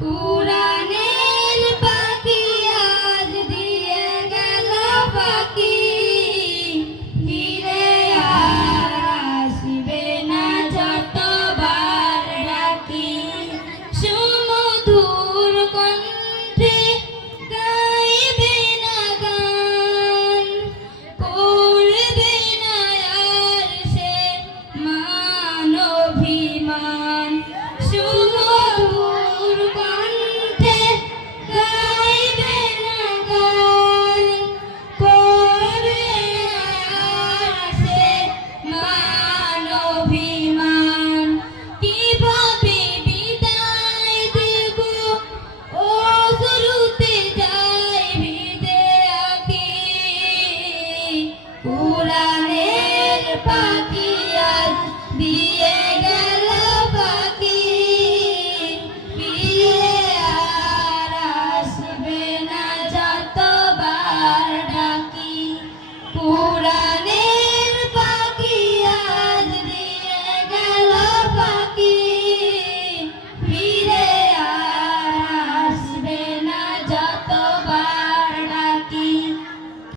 কুরানের পাখি আজ দিয়ে গেল পাখি, ফিরে আর আসবে না যতবার ডাকি। সুমধুর কণ্ঠে